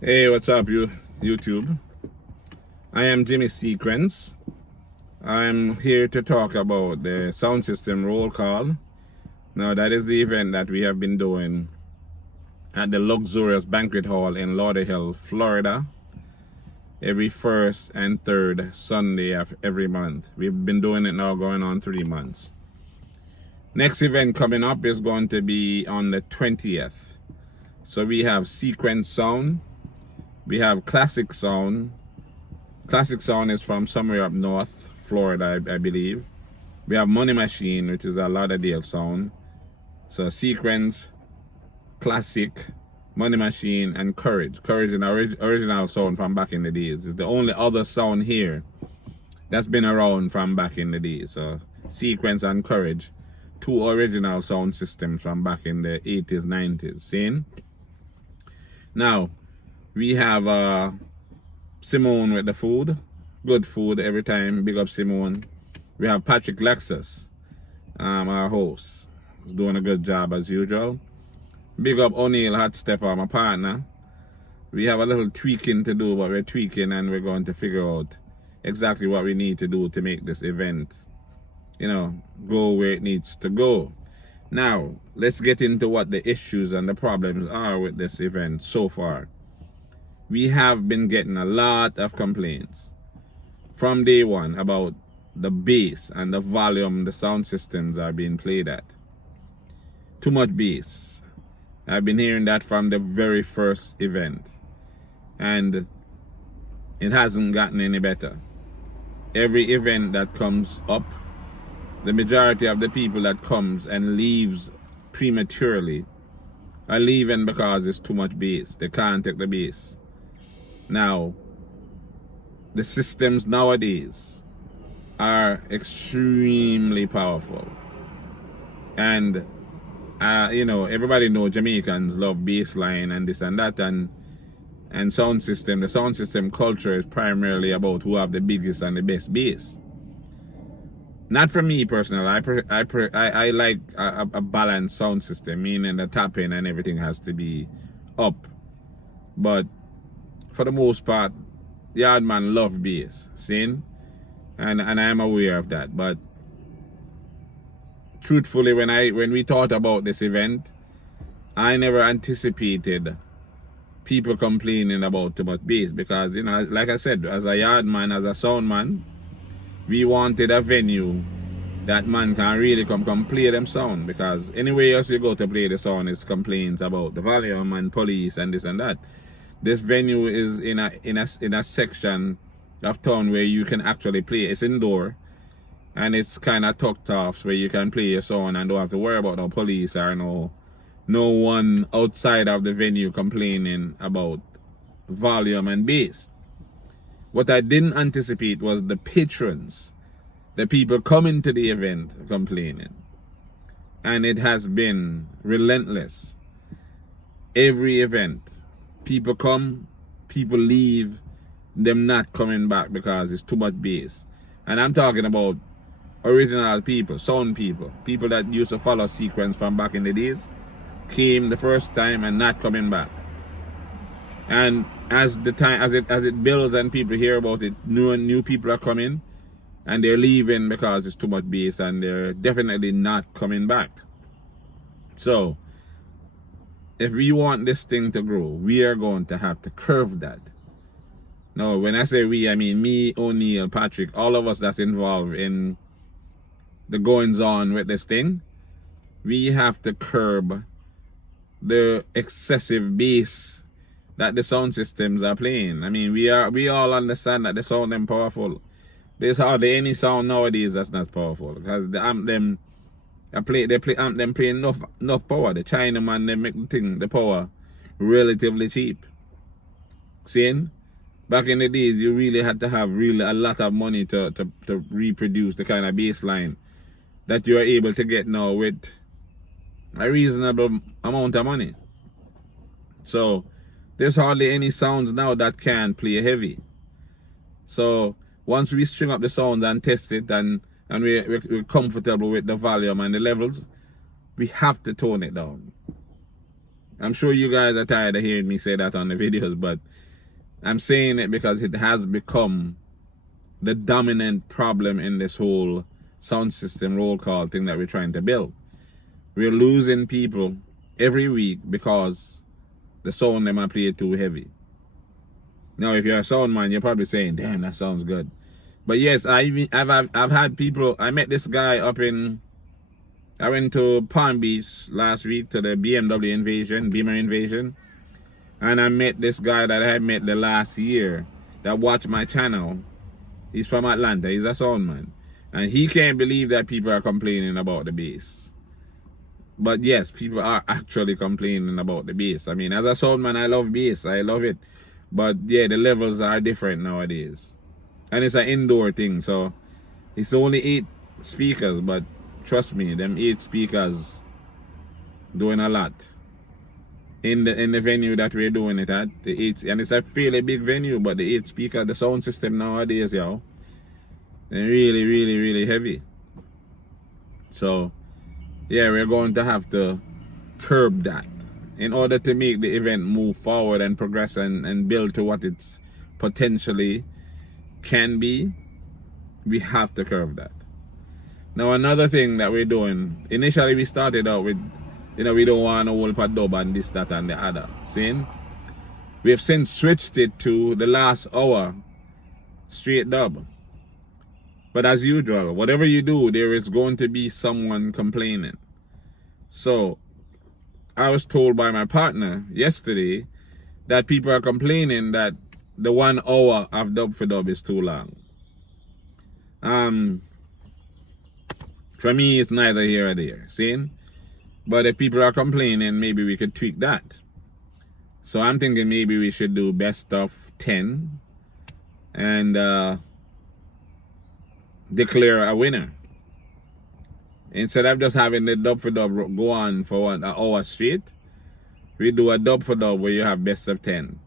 Hey, what's up, YouTube? I am Jimmy Sequence. I'm here to talk about the sound system roll call. Now, that is the event that we have been doing at the luxurious banquet hall in Lauderdale, Florida, every first and third Sunday of every month. We've been doing it now going on 3 months. Next event coming up is going to be on the 20th. So we have Sequence Sound. We have Classic Sound. Classic Sound is from somewhere up north, Florida, I believe. We have Money Machine, which is a Lauderdale sound. So Sequence, Classic, Money Machine, and Courage. Courage is an original sound from back in the days. It's the only other sound here that's been around from back in the days. So Sequence and Courage, two original sound systems from back in the 80s, 90s. Seeing? Now, we have Simone with the food. Good food every time. Big up Simone. We have Patrick Lexus, our host. He's doing a good job as usual. Big up O'Neill Hot Stepper, my partner. We have a little tweaking to do, but we're tweaking and we're going to figure out exactly what we need to do to make this event, go where it needs to go. Now, let's get into what the issues and the problems are with this event so far. We have been getting a lot of complaints from day one about the bass and the volume the sound systems are being played at. Too much bass. I've been hearing that from the very first event, and it hasn't gotten any better. Every event that comes up, the majority of the people that comes and leaves prematurely are leaving because it's too much bass. They can't take the bass. Now, the systems nowadays are extremely powerful. And, everybody knows Jamaicans love bass line and this and that, and sound system. The sound system culture is primarily about who have the biggest and the best bass. Not for me personally. I like a balanced sound system, meaning the tapping and everything has to be up. But for the most part, Yardman love bass, seeing? And I am aware of that. But truthfully, when we thought about this event, I never anticipated people complaining about too much bass, because like I said, as a yardman, as a sound man, we wanted a venue that man can really come play them sound, because anywhere else you go to play the sound is complaints about the volume and police and this and that. This venue is in a section of town where you can actually play. It's indoor, and it's kind of tucked off where you can play your sound and don't have to worry about no police or no one outside of the venue complaining about volume and bass. What I didn't anticipate was the patrons, the people coming to the event complaining. And it has been relentless. Every event, people come, people leave, them not coming back because it's too much bass. And I'm talking about original people, sound people, people that used to follow Sequence from back in the days, came the first time and not coming back. And as it builds and people hear about it, new people are coming, and they're leaving because it's too much bass, and they're definitely not coming back. So, if we want this thing to grow, we are going to have to curve that. Now, when I say we, I mean me, O'Neill, Patrick, all of us that's involved in the goings on with this thing. We have to curb the excessive bass that the sound systems are playing. I mean, we all understand that the sound them powerful. There's hardly any sound nowadays that's not powerful, because the amp them play enough power. The Chinaman, they make the power relatively cheap. Seeing? Back in the days, you really had to have really a lot of money to reproduce the kind of bass line that you are able to get now with a reasonable amount of money. So there's hardly any sounds now that can play heavy. So once we string up the sounds and test it, and we're comfortable with the volume and the levels, we have to tone it down. I'm sure you guys are tired of hearing me say that on the videos, but I'm saying it because it has become the dominant problem in this whole sound system roll call thing that we're trying to build. We're losing people every week because the sound them are played too heavy. Now, if you're a sound man, you're probably saying, damn, that sounds good. But yes, I've had people. I met this guy I went to Palm Beach last week to the Beamer invasion. And I met this guy that I had met the last year that watched my channel. He's from Atlanta. He's a sound man. And he can't believe that people are complaining about the bass. But yes, people are actually complaining about the bass. I mean, as a sound man, I love bass. I love it. But yeah, the levels are different nowadays. And it's an indoor thing. So it's only 8 speakers. But trust me, them 8 speakers doing a lot. In the venue that we're doing it at, the 8, and it's a fairly big venue, but the 8 speaker, the sound system nowadays, yo, they're really, really, really heavy. So yeah, we're going to have to curb that in order to make the event move forward and progress and build to what it's potentially can be. We have to curb that. Now, another thing that we're doing, initially we started out with, you know, we don't want to hold for dub and this, that, and the other. See? We have since switched it to the last hour straight dub. But as usual, whatever you do, there is going to be someone complaining. So, I was told by my partner yesterday that people are complaining that the 1 hour of dub for dub is too long. For me, it's neither here or there. See? But if people are complaining, maybe we could tweak that. So I'm thinking maybe we should do best of 10 and declare a winner. Instead of just having the dub for dub go on for an hour straight, we do a dub for dub where you have best of 10.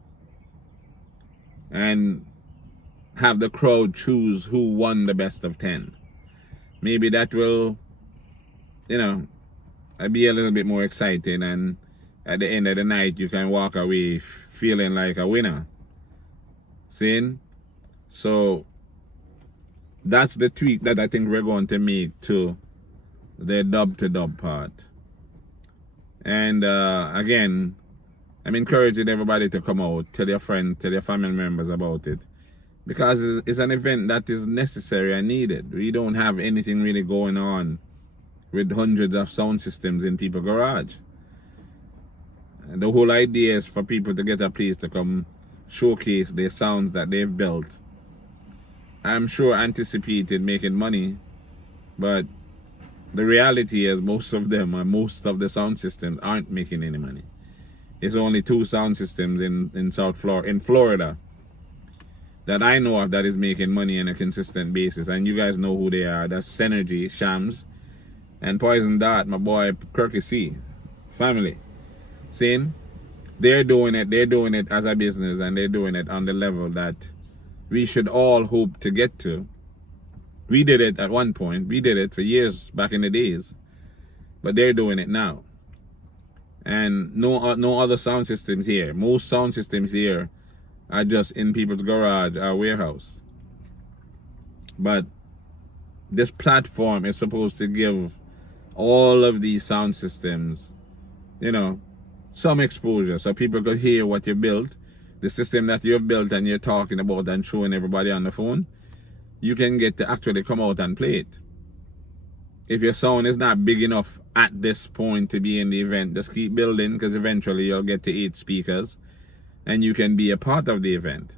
And have the crowd choose who won the best of 10. Maybe that will, you know, be a little bit more exciting, and at the end of the night you can walk away feeling like a winner. Seeing? So that's the tweak that I think we're going to make to the dub to dub part. And again, I'm encouraging everybody to come out, tell your friends, tell your family members about it, because it's an event that is necessary and needed. We don't have anything really going on with hundreds of sound systems in people's garage. And the whole idea is for people to get a place to come showcase their sounds that they've built. I'm sure anticipated making money, but the reality is most of them and most of the sound systems aren't making any money. It's only 2 sound systems in Florida that I know of that is making money on a consistent basis, and you guys know who they are. That's Synergy, Shams, and Poison Dart, my boy Kirky C. Family. Seeing? They're doing it as a business, and they're doing it on the level that we should all hope to get to. We did it at one point. We did it for years back in the days. But they're doing it now. And no other sound systems here. Most sound systems here are just in people's garage or warehouse. But this platform is supposed to give all of these sound systems, you know, some exposure so people could hear what you built, the system that you've built and you're talking about and showing everybody on the phone. You can get to actually come out and play it. If your sound is not big enough at this point to be in the event, just keep building, because eventually you'll get to 8 speakers and you can be a part of the event.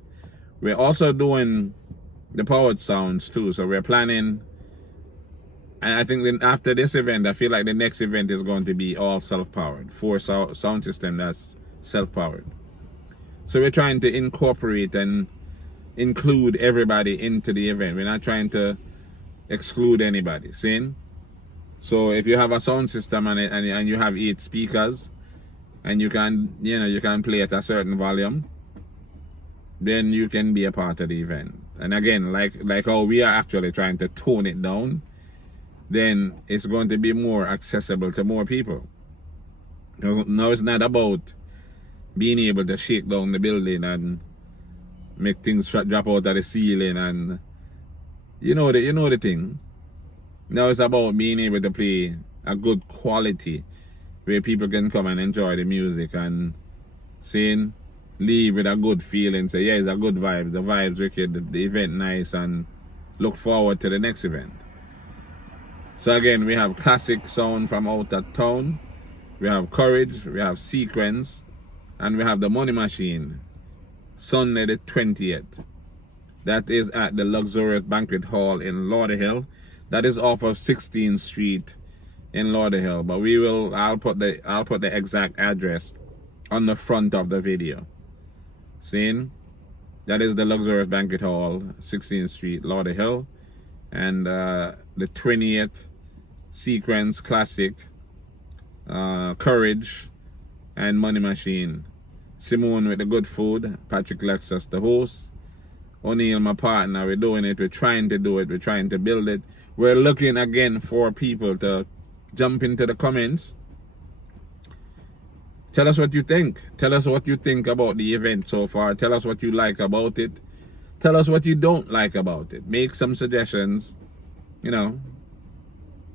We're also doing the powered sounds too, so we're planning. And I think then after this event, I feel like the next event is going to be all self-powered. 4 sound system that's self-powered. So we're trying to incorporate and include everybody into the event. We're not trying to exclude anybody. Seeing? So if you have a sound system and you have 8 speakers and you can play at a certain volume, then you can be a part of the event. And again, like how we are actually trying to tone it down, then it's going to be more accessible to more people. Now it's not about being able to shake down the building and make things drop out of the ceiling, and you know the thing. Now it's about being able to play a good quality where people can come and enjoy the music and leave with a good feeling. Say, yeah, it's a good vibe. The vibe's wicked, the event nice, and look forward to the next event. So again, we have classic sound from out of town. We have Courage, we have Sequence, and we have the Money Machine. Sunday the 20th. That is at the Luxurious Banquet Hall in Lauderhill. That is off of 16th Street in Lauderhill. But I'll put the exact address on the front of the video. Seeing? That is the Luxurious Banquet Hall, 16th Street, Lauderhill. And the 20th, Sequence, Classic, Courage, and Money Machine. Simone with the good food, Patrick Lexus the host, O'Neill my partner. We're doing it, we're trying to do it, we're trying to build it. We're looking again for people to jump into the comments. Tell us what you think. Tell us what you think about the event so far. Tell us what you like about it. Tell us what you don't like about it. Make some suggestions. You know,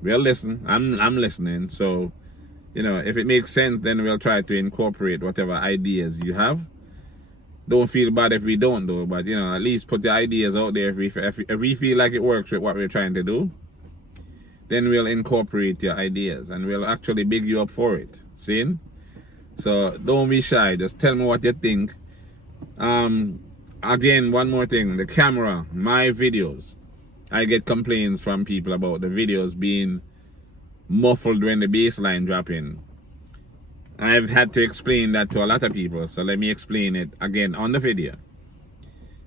we'll listen. I'm listening. So, you know, if it makes sense, then we'll try to incorporate whatever ideas you have. Don't feel bad if we don't do, but you know, at least put the ideas out there. If we feel like it works with what we're trying to do, then we'll incorporate your ideas and we'll actually big you up for it. See? So don't be shy. Just tell me what you think. Again, one more thing. The camera, my videos. I get complaints from people about the videos being muffled when the bass line drop in. I've had to explain that to a lot of people, so let me explain it again on the video.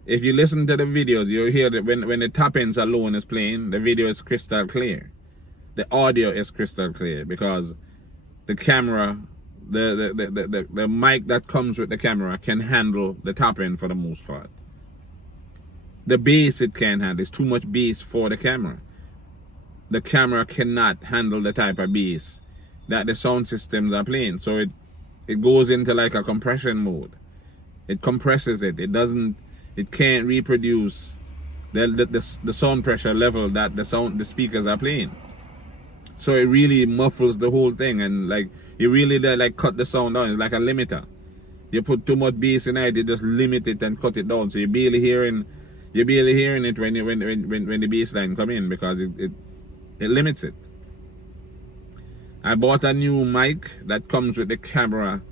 If you listen to the videos, you'll hear that when the top ends alone is playing, the video is crystal clear. The audio is crystal clear because the camera, the mic that comes with the camera can handle the top end for the most part. The bass it can't handle. It's too much bass for the camera. The camera cannot handle the type of bass that the sound systems are playing. So it goes into like a compression mode. It compresses it. It can't reproduce the sound pressure level that the speakers are playing. So it really muffles the whole thing, and like you really like cut the sound down. It's like a limiter. You put too much bass in it, you just limit it and cut it down. So you're barely hearing it when the bass line come in because it limits it. I bought a new mic that comes with the camera.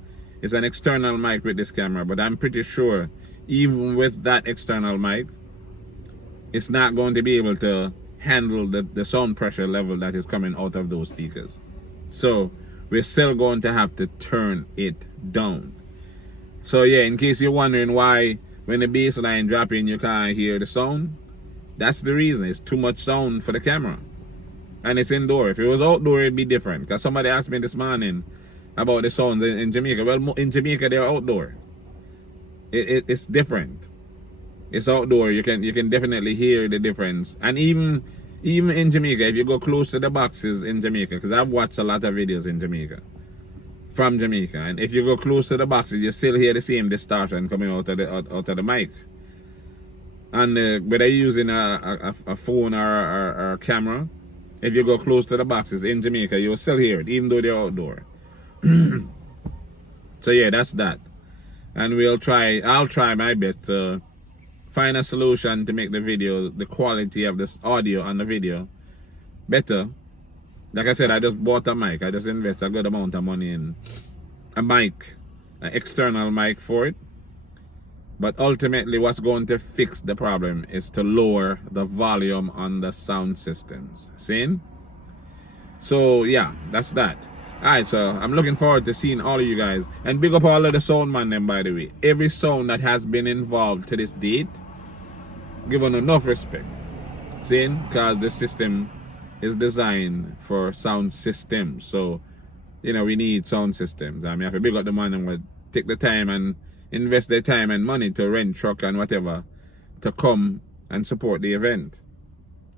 It's an external mic with this camera, but I'm pretty sure even with that external mic, it's not going to be able to handle the sound pressure level that is coming out of those speakers. So we're still going to have to turn it down. So yeah, in case you're wondering why when the bass line drop in you can't hear the sound, that's the reason. It's too much sound for the camera. And it's indoor. If it was outdoor, it'd be different. Because somebody asked me this morning about the sounds in Jamaica. Well, in Jamaica, they're outdoor. It's different. It's outdoor. You can definitely hear the difference. And even in Jamaica, if you go close to the boxes in Jamaica, because I've watched a lot of videos in Jamaica, from Jamaica, and if you go close to the boxes, you still hear the same distortion coming out of the mic. And whether you're using a phone or a camera, if you go close to the boxes in Jamaica, you'll still hear it, even though they're outdoor. So yeah, that's that. And I'll try my best to find a solution to make the quality of this audio and the video better. Like I said, I just bought a mic. I just invested a good amount of money in a mic, an external mic for it. But ultimately, what's going to fix the problem is to lower the volume on the sound systems. Seeing? So yeah, that's that. Alright, so I'm looking forward to seeing all of you guys. And big up all of the sound man them, by the way. Every sound that has been involved to this date, given enough respect. Seeing? Because the system is designed for sound systems. So, you know, we need sound systems. I mean, if I big up the man and would take the time and invest their time and money to rent truck and whatever to come and support the event.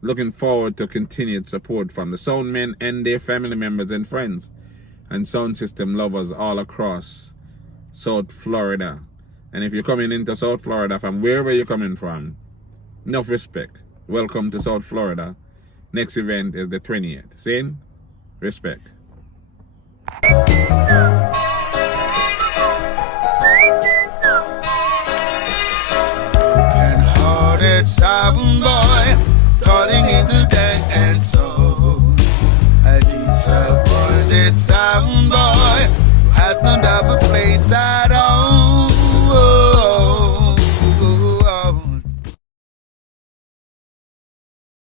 Looking forward to continued support from the sound men and their family members and friends. and sound system lovers all across South Florida. And if you're coming into South Florida from wherever you're coming from, enough respect. Welcome to South Florida. Next event is the 20th. Same? Respect. Broken-hearted sound boy, toiling in the day and soul. A disappointed sound boy who has no double plates at all.